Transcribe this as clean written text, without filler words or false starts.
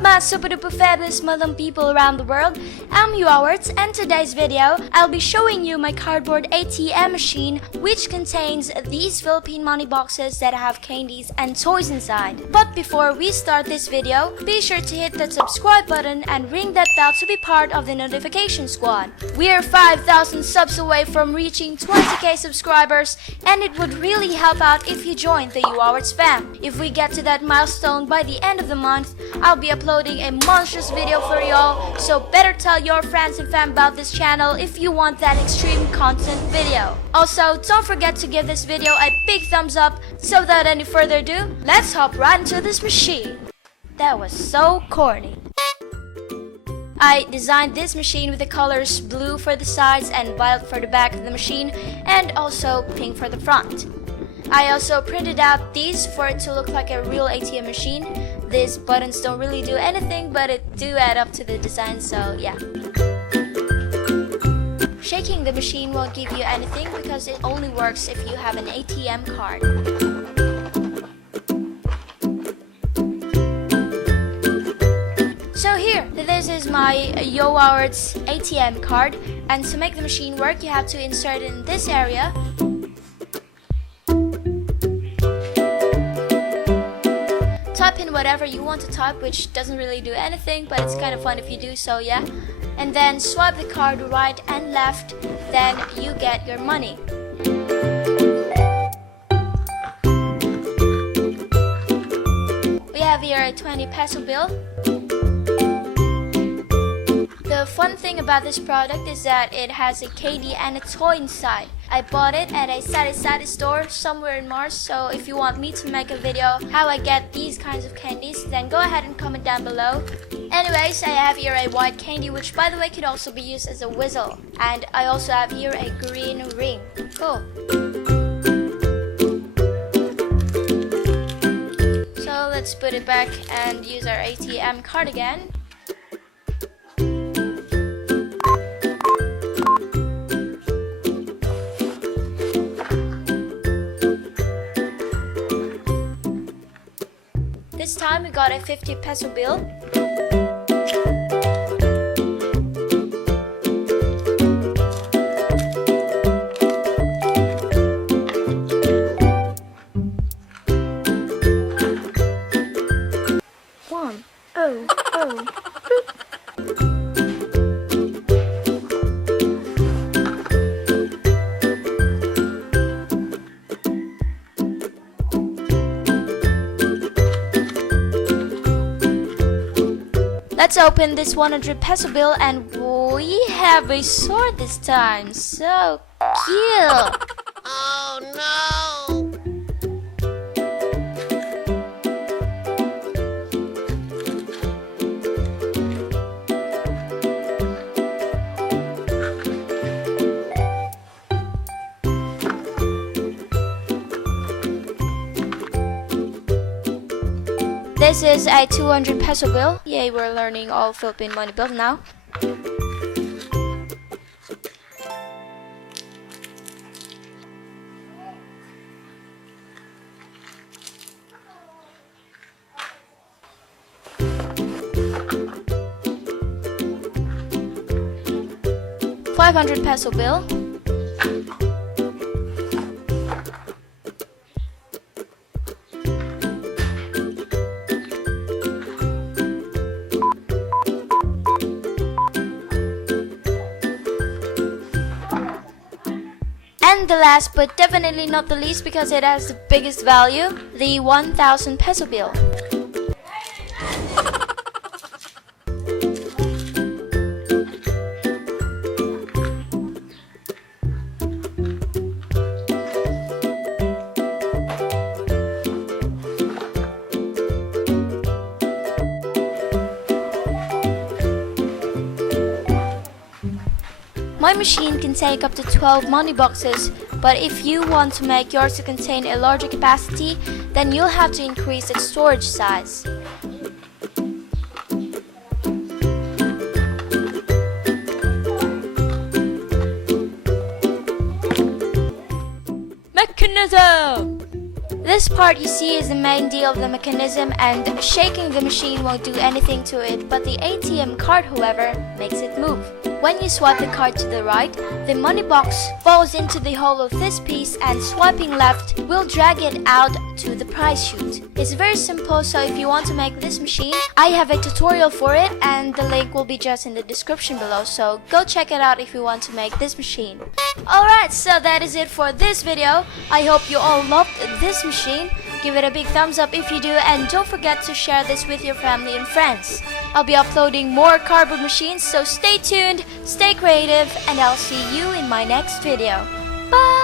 my super duper fabulous Muslim people around the world? I'm Yowawerts, and today's video, I'll be showing you my cardboard ATM machine which contains these Philippine money boxes that have candies and toys inside. But before we start this video, be sure to hit that subscribe button and ring that bell to be part of the notification squad. We're 5,000 subs away from reaching 20k subscribers, and it would really help out if you join the Yowawerts fam. If we get to that milestone by the end of the month, I'll be uploading a monstrous video for y'all, so better tell your friends and fam about this channel if you want that extreme content video. Also, don't forget to give this video a big thumbs up. So without any further ado, let's hop right into this machine. That was so corny. I designed this machine with the colors blue for the sides and violet for the back of the machine, and also pink for the front. I also printed out these for it to look like a real ATM machine. These buttons don't really do anything, but it do add up to the design, so yeah. Shaking the machine won't give you anything because it only works if you have an ATM card. So here, this is my Yowawerts ATM card, and to make the machine work, you have to insert it in this area. Type in whatever you want to type, which doesn't really do anything, but it's kind of fun if you do so, yeah. And then swipe the card right and left, then you get your money. We have here a 20 peso bill. The fun thing about this product is that it has a candy and a toy inside. I bought it at a sari store somewhere in Mars, so if you want me to make a video how I get these kinds of candies, then go ahead and comment down below. Anyways, I have here a white candy, which by the way could also be used as a whistle. And I also have here a green ring. Cool. So let's put it back and use our ATM card again. This time we got a 50 peso bill. One, oh, oh. Let's open this 100 peso bill, and we have a sword this time. So cute. Oh no! This is a 200 peso bill. Yay, we're learning all Philippine money bills now. $500 peso bill. And the last but definitely not the least, because it has the biggest value, the 1,000 peso bill. My machine can take up to 12 money boxes, but if you want to make yours to contain a larger capacity, then you'll have to increase its storage size. Mechanism! This part you see is the main deal of the mechanism, and shaking the machine won't do anything to it, but the ATM card, however, makes it move. When you swipe the card to the right, the money box falls into the hole of this piece, and swiping left will drag it out to the prize chute. It's very simple, so if you want to make this machine, I have a tutorial for it, and the link will be just in the description below, so go check it out if you want to make this machine. Alright, so that is it for this video. I hope you all loved this machine. Give it a big thumbs up if you do, and don't forget to share this with your family and friends. I'll be uploading more cardboard machines, so stay tuned, stay creative, and I'll see you in my next video. Bye!